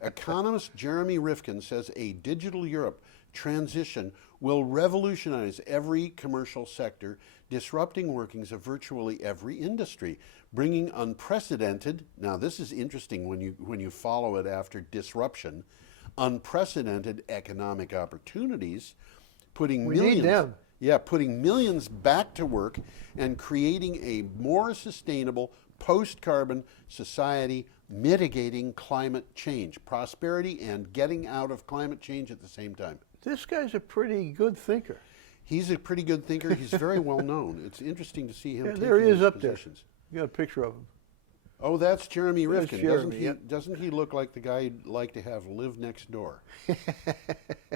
Economist Jeremy Rifkin says a digital Europe transition will revolutionize every commercial sector, disrupting workings of virtually every industry, bringing unprecedented, now this is interesting when you follow it after disruption, unprecedented economic opportunities, putting We millions need them. Yeah, putting millions back to work and creating a more sustainable post-carbon society, mitigating climate change, prosperity, and getting out of climate change at the same time. This guy's a pretty good thinker. He's a pretty good thinker. He's very well known. It's interesting to see him Yeah, taking there he is these up positions. there. You got a picture of him. Oh, that's Jeremy There's Rifkin. Jeremy, Doesn't he look like the guy you'd like to have live next door?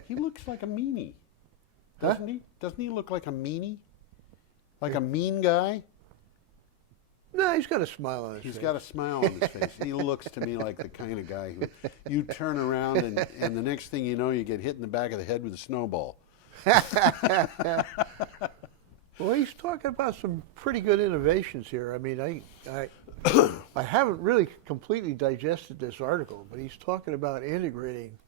He looks like a meanie. Doesn't he? Doesn't he look like a meanie? Like a mean guy? No, he's got a smile on his face. He's got a smile on his face. He looks to me like the kind of guy who you turn around and the next thing you know, you get hit in the back of the head with a snowball. Well, he's talking about some pretty good innovations here. I mean, I haven't really completely digested this article, but he's talking about integrating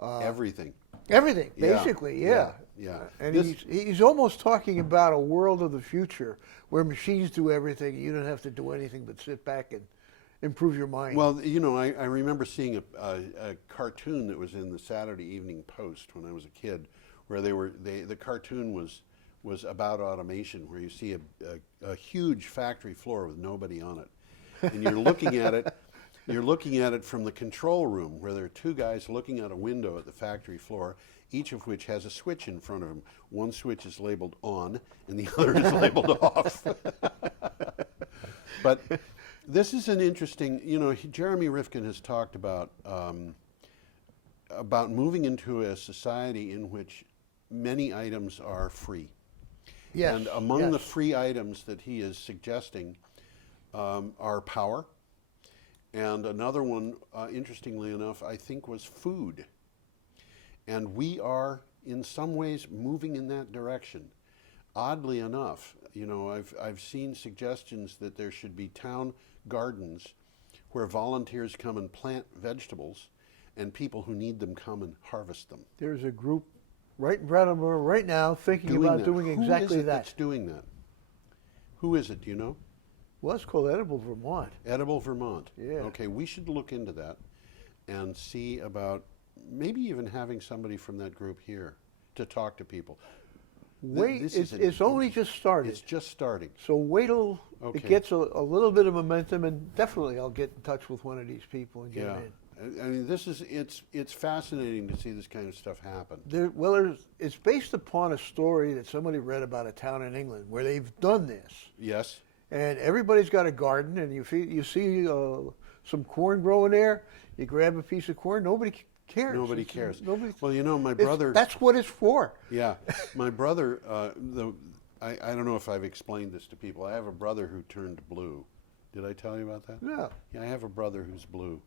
Everything. everything, Yeah, basically, yeah. yeah. And This- he's almost talking about a world of the future where machines do everything and you don't have to do anything but sit back and improve your mind. Well, you know, I remember seeing a cartoon that was in the Saturday Evening Post when I was a kid, where the cartoon was about automation, where you see a huge factory floor with nobody on it, and you're looking at it. You're looking at it from the control room, where there are two guys looking out a window at the factory floor, each of which has a switch in front of them. One switch is labeled on, and the other is labeled off. But this is an interesting, you know, Jeremy Rifkin has talked about moving into a society in which many items are free. yes, And among yes. the free items that he is suggesting are power. And another one, interestingly enough, I think was food. And we are, in some ways, moving in that direction. Oddly enough, you know, I've seen suggestions that there should be town gardens where volunteers come and plant vegetables, and people who need them come and harvest them. There's a group right in Brattleboro right now thinking about doing Who exactly is it that. that's doing that? Who is it? Do you know? Well, it's called Edible Vermont. Edible Vermont. Yeah. Okay, we should look into that and see about maybe even having somebody from that group here to talk to people. Wait, this is it's only just started. It's just starting. So wait till Okay. it gets a little bit of momentum, and definitely I'll get in touch with one of these people and get Yeah. them in. I mean, it's fascinating to see this kind of stuff happen. It's based upon a story that somebody read about a town in England where they've done this. Yes. And everybody's got a garden, and you see some corn growing there. You grab a piece of corn, nobody cares. Nobody cares. Nobody. Well, you know, my brother. That's what it's for. Yeah, my brother. I don't know if I've explained this to people. I have a brother who turned blue. Did I tell you about that? No. Yeah, I have a brother who's blue.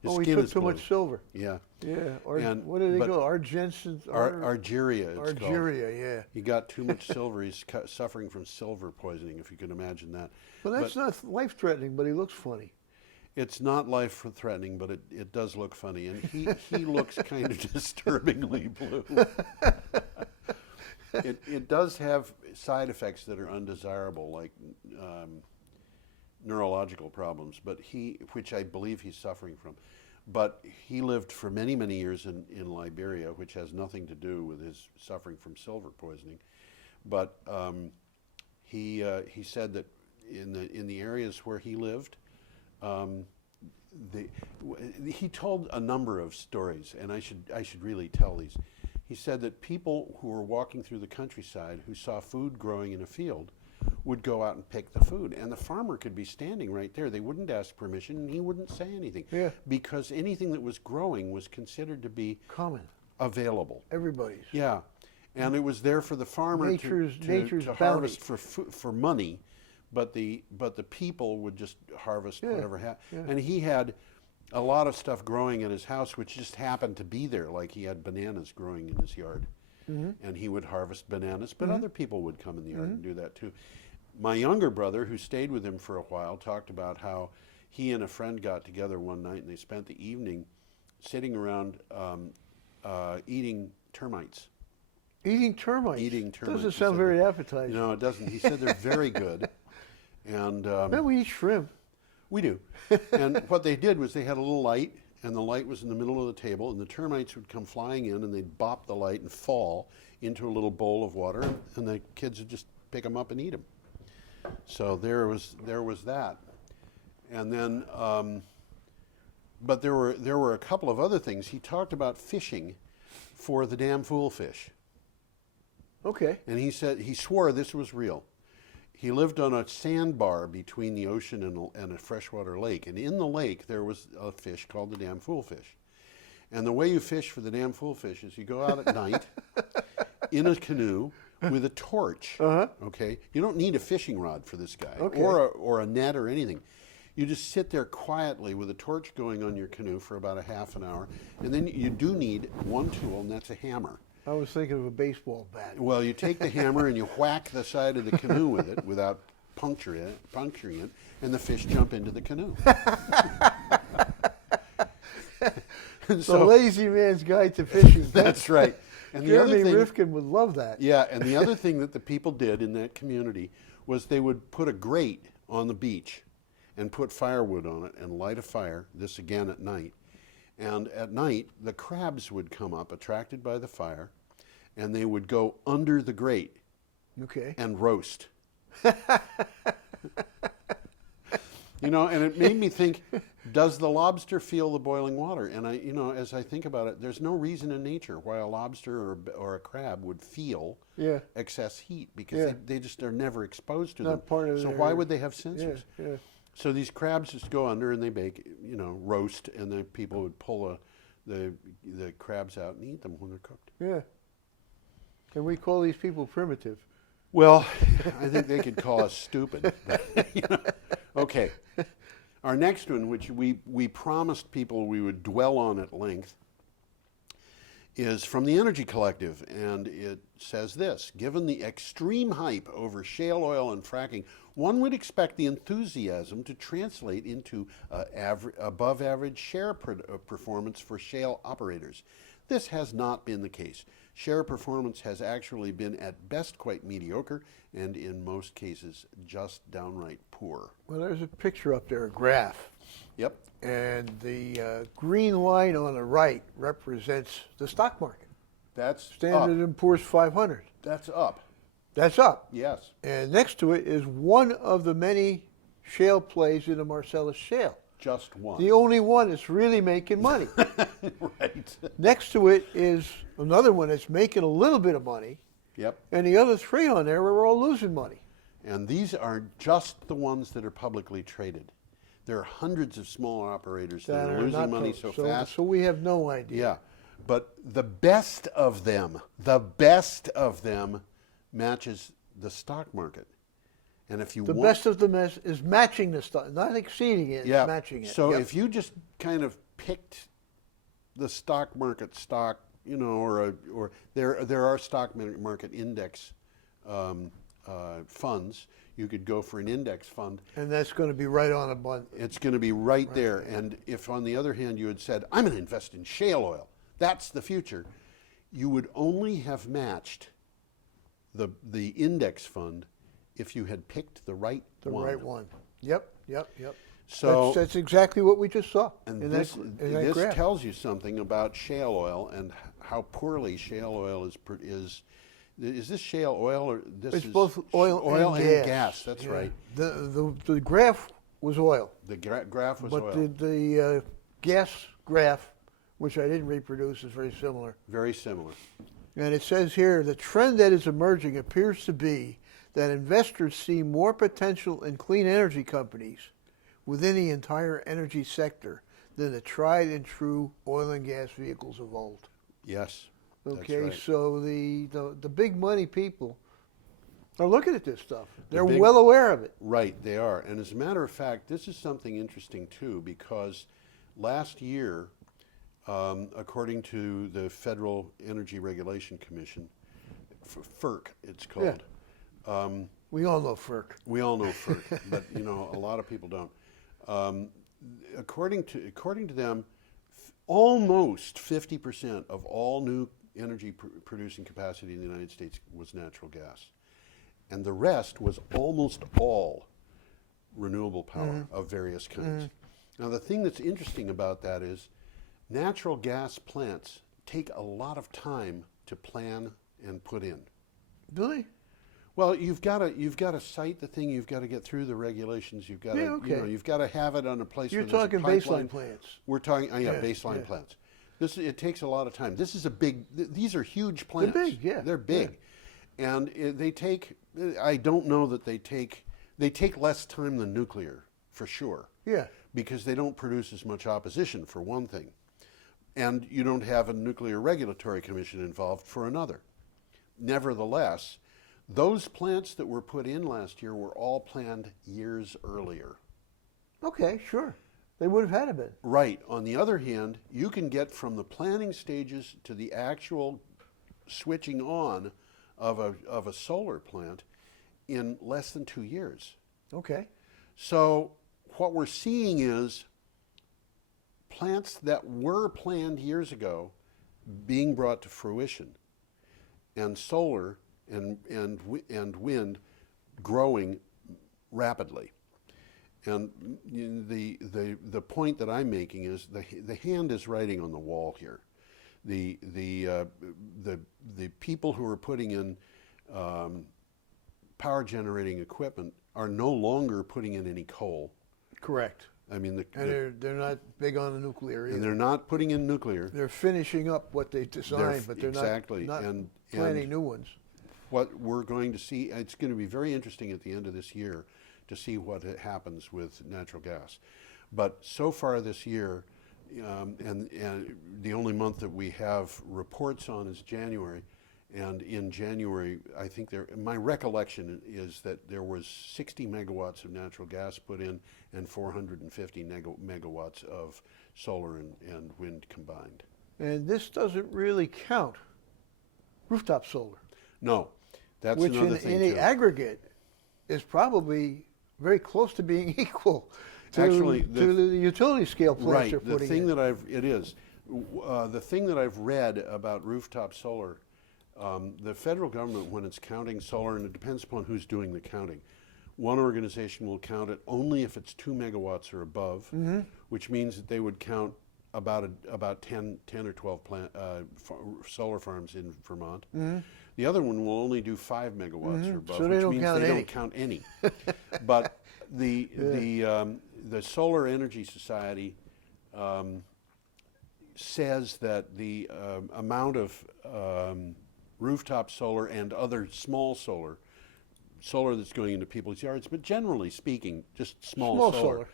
His Oh, he skin took is too blue. much silver. Yeah. Yeah. Or And- what did they but go? Argentin. Argyria. It's called. Argyria. Yeah. He got too much silver. He's suffering from silver poisoning, if you can imagine that. Well, that's not life-threatening, but he looks funny. It's not life-threatening, but it does look funny. And he looks kind of disturbingly blue. It does have side effects that are undesirable, like neurological problems, but which I believe he's suffering from. But he lived for many, many years in Liberia, which has nothing to do with his suffering from silver poisoning. But he said that in the areas where he lived, he told a number of stories, and I should really tell these. He said that people who were walking through the countryside who saw food growing in a field would go out and pick the food, and the farmer could be standing right there. They wouldn't ask permission, and he wouldn't say anything, because anything that was growing was considered to be common, available. Everybody's. Yeah, and it was there for the farmer to harvest for money, but the people would just harvest whatever happened. Yeah. And he had a lot of stuff growing at his house, which just happened to be there. Like he had bananas growing in his yard, and he would harvest bananas, but other people would come in the yard and do that too. My younger brother, who stayed with him for a while, talked about how he and a friend got together one night and they spent the evening sitting around eating termites. Eating termites? Eating termites. Doesn't sound very appetizing. No, it doesn't. He said they're very good. And then we eat shrimp. We do. And what they did was they had a little light, and the light was in the middle of the table, and the termites would come flying in, and they'd bop the light and fall into a little bowl of water, and the kids would just pick them up and eat them. So there was that. And then, but there were a couple of other things. He talked about fishing for the damn fool fish. Okay. And he swore this was real. He lived on a sandbar between the ocean and a freshwater lake. And in the lake, there was a fish called the damn fool fish. And the way you fish for the damn fool fish is you go out at night in a canoe with a torch. Okay? You don't need a fishing rod for this guy, or a net or anything. You just sit there quietly with a torch going on your canoe for about a half an hour. And then you do need one tool, and that's a hammer. I was thinking of a baseball bat. Well, you take the hammer and you whack the side of the canoe with it without puncturing it, and the fish jump into the canoe. The lazy man's guide to fishing. That's right. And Jeremy Rifkin would love that. Yeah, and the other thing that the people did in that community was they would put a grate on the beach and put firewood on it and light a fire, this again at night. And at night, the crabs would come up, attracted by the fire, and they would go under the grate and roast. You know, and it made me think, does the lobster feel the boiling water? And as I think about it, there's no reason in nature why a lobster or a crab would feel excess heat, because they just are never exposed to them. So why would they have sensors? Yeah. So these crabs just go under and they bake, roast, and then people would pull the crabs out and eat them when they're cooked. Yeah. Can we call these people primitive? Well, I think they could call us stupid. But, Okay. Our next one, which we promised people we would dwell on at length, is from the Energy Collective, and it says this: given the extreme hype over shale oil and fracking, one would expect the enthusiasm to translate into above average share performance for shale operators. This has not been the case. Share performance has actually been at best quite mediocre, and in most cases just downright poor. Well, there's a picture up there, a graph. Yep. And the green line on the right represents the stock market. That's Standard up. & Poor's 500. That's up. That's up. Yes. And next to it is one of the many shale plays in the Marcellus Shale. Just one. The only one that's really making money. Right. Next to it is another one that's making a little bit of money. Yep. And the other three on there are all losing money. And these are just the ones that are publicly traded. There are hundreds of smaller operators that That are are losing not money so so fast. So we have no idea. Yeah, but the best of them matches the stock market. And if you The want, best of them is matching the stock, not exceeding it, yeah, matching it. so Yep. if you just kind of picked the stock market stock, you know, or there are stock market index funds. You could go for an index fund. And that's going to be right on a button. It's going to be right there. And if, on the other hand, you had said, I'm going to invest in shale oil, that's the future, you would only have matched the index fund if you had picked the right one. The right one. Yep. So that's exactly what we just saw. and in this that graph. tells you something about shale oil and how poorly shale oil is. Is this shale oil or this It's is both oil and gas. That's Yeah. right. The graph was oil, The graph was but oil. the gas graph, which I didn't reproduce, is very similar. Very similar. And it says here, the trend that is emerging appears to be that investors see more potential in clean energy companies within the entire energy sector than the tried and true oil and gas vehicles of old. Yes. Okay, That's right. so the big money people are looking at this stuff. They're big- well aware of it. Right, they are. And as a matter of fact, this is something interesting too, because last year, according to the Federal Energy Regulation Commission, FERC, it's called. We all know FERC. We all know FERC, but you know a lot of people don't. According to them, almost 50% of all new energy producing capacity in the United States was natural gas, and the rest was almost all renewable power of various kinds. Now, the thing that's interesting about that is natural gas plants take a lot of time to plan and put in. Really? Well, you've got to cite the thing. You've got to get through the regulations. You've got to, okay. you've got to have it on a place. You're where there's a talking pipeline. baseline plants. We're talking, Yeah, baseline yeah. plants. It takes a lot of time. This is a big. These are huge plants. big, yeah, They're big, and they take. I don't know that they take. They take less time than nuclear, for sure. Yeah. Because they don't produce as much opposition, for one thing, and you don't have a nuclear regulatory commission involved for another. Nevertheless, those plants that were put in last year were all planned years earlier. Okay, sure. They would have had it been. Right. On the other hand, you can get from the planning stages to the actual switching on of a solar plant in less than 2 years. Okay. So what we're seeing is plants that were planned years ago being brought to fruition, and solar and wind growing rapidly. And the point that I'm making is the hand is writing on the wall here. The people who are putting in power generating equipment are no longer putting in any coal. Correct. I mean, And they're not big on the nuclear either. and they're not putting in nuclear. They're finishing up what they designed, but they're exactly. not And planning new ones. What we're going to see, it's going to be very interesting at the end of this year to see what happens with natural gas. But so far this year, and the only month that we have reports on is January. And in January, I think my recollection is that there was 60 megawatts of natural gas put in and 450 megawatts of solar and wind combined. And this doesn't really count rooftop solar, No, that's which another thing in too. the aggregate is probably very close to being equal to, Actually, to the utility scale plants you're Right. The putting thing in. that the thing that I've read about rooftop solar, the federal government, when it's counting solar, and it depends upon who's doing the counting, one organization will count it only if it's 2 megawatts or above, which means that they would count about 10 or 12 solar farms in Vermont. The other one will only do 5 megawatts or above, So they which don't means count they any. don't count any. But the Solar Energy Society says that the amount of rooftop solar and other small solar that's going into people's yards, but generally speaking, just small solar,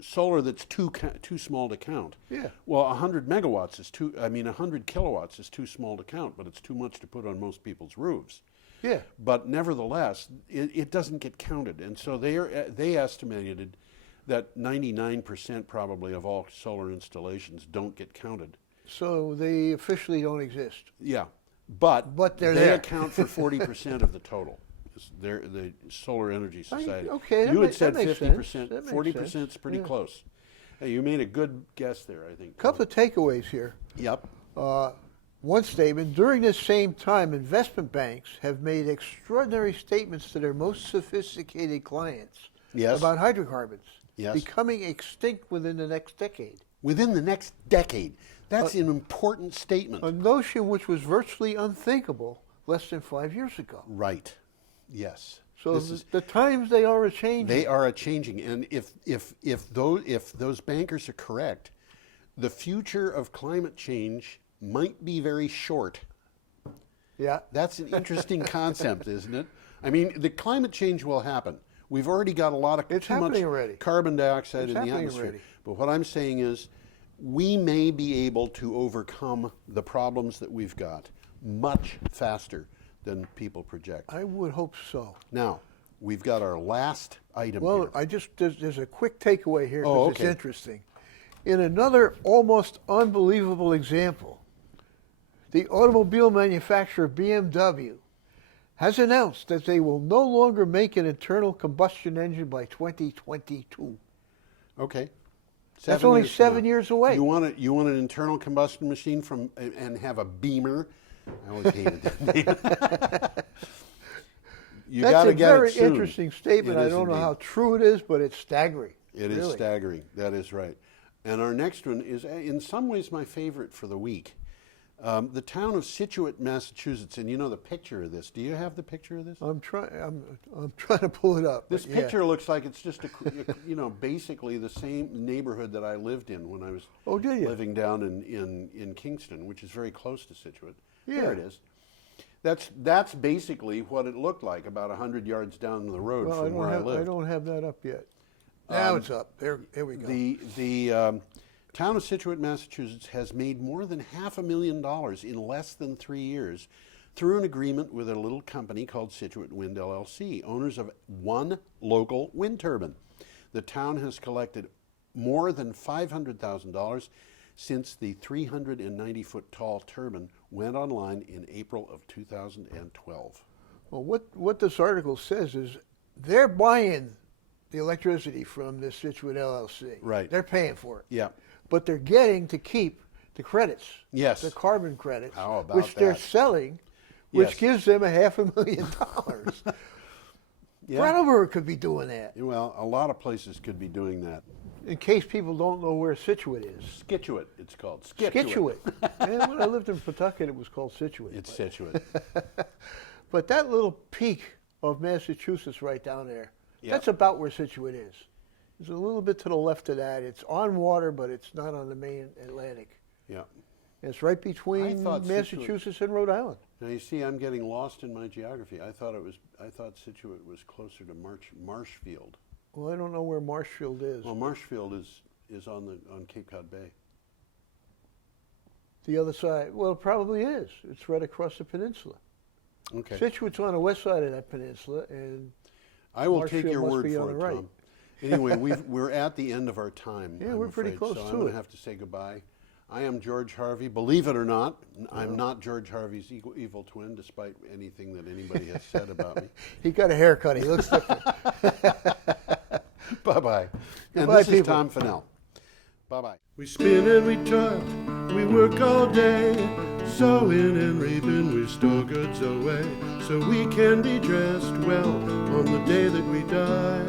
solar that's too small to count. Yeah. Well, 100 megawatts is 100 kilowatts is too small to count, but it's too much to put on most people's roofs. Yeah. But nevertheless, it doesn't get counted, and so they estimated that 99% probably of all solar installations don't get counted. So they officially don't exist. Yeah, but they're they there. account for 40% of the total. They're the Solar Energy Society. Okay, You had said that makes 50%. sense. That makes 40% is sense. pretty Yeah. close. Hey, you made a good guess there, I think. Couple of takeaways here. Yep. One statement, during this same time, investment banks have made extraordinary statements to their most sophisticated clients Yes. about hydrocarbons Yes. becoming extinct within the next decade. Within the next decade. That's an important statement. A notion which was virtually unthinkable less than 5 years ago. Right. Yes. So the times they are a-changing. They are a-changing, and if those bankers are correct, the future of climate change might be very short. Yeah. That's an interesting concept, isn't it? I mean, the climate change will happen. We've already got a lot of It's too much happening already. carbon dioxide It's in the happening atmosphere. already. But what I'm saying is, we may be able to overcome the problems that we've got much faster than people project. I would hope so. Now, we've got our last item Well, here. there's a quick takeaway here because Oh, it's okay. interesting. In another almost unbelievable example, the automobile manufacturer BMW has announced that they will no longer make an internal combustion engine by 2022. Okay. That's only years from 7 now. years away. You want an internal combustion machine and have a Beamer? I always hated that name. You got That's to a get very it soon. interesting statement. It I is don't know indeed. how true it is, but it's staggering. It is really. staggering. That is right. And our next one is, in some ways, my favorite for the week. The town of Scituate, Massachusetts, and you know the picture of this. Do you have the picture of this? I'm trying to pull it up. This but yeah. picture looks like it's just basically the same neighborhood that I lived in when I was Oh, did you? living down in Kingston, which is very close to Scituate. Yeah. There it is. That's basically what it looked like about 100 yards down the road Well, from where I lived. I don't have that up yet. Now it's up. Here we go. The town of Scituate, Massachusetts has made more than $500,000 in less than 3 years through an agreement with a little company called Scituate Wind LLC, owners of one local wind turbine. The town has collected more than $500,000 since the 390-foot tall turbine went online in April of 2012. Well, what this article says is they're buying the electricity from this Scituate LLC. Right. They're paying for it. Yeah. But they're getting to keep the credits. Yes. The carbon credits. How about which they're that? selling, which Yes. gives them $500,000. Yeah. Brattleboro could be doing that. Well, a lot of places could be doing that. In case people don't know where Scituate is. Scituate, it's called. Scituate. And when I lived in Pawtucket, it was called Scituate. It's Scituate. But that little peak of Massachusetts right down there, Yep. that's about where Scituate is. It's a little bit to the left of that. It's on water, but it's not on the main Atlantic. Yeah. It's right between thought Massachusetts and Rhode Island. Now you see, I'm getting lost in my geography. I thought Scituate was closer to Marshfield. Well, I don't know where Marshfield is. Well, Marshfield is on Cape Cod Bay. The other side, well, it probably is. It's right across the peninsula. Okay. Situate's on the west side of that peninsula, and I will take Marshfield your must word be on for it, the right. Tom. Anyway, we're at the end of our time. Yeah, I'm we're pretty afraid, close so to I'm going it. to have to say goodbye. I am George Harvey. Believe it or not, I'm not George Harvey's evil twin, despite anything that anybody has said about me. he got a haircut. He looks different. Bye-bye. And Goodbye, this is people. Tom Finnell. Bye-bye. We spin and we toil, we work all day, sowing and reaping, we store goods away, so we can be dressed well on the day that we die.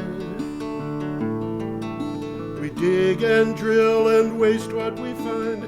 We dig and drill and waste what we find,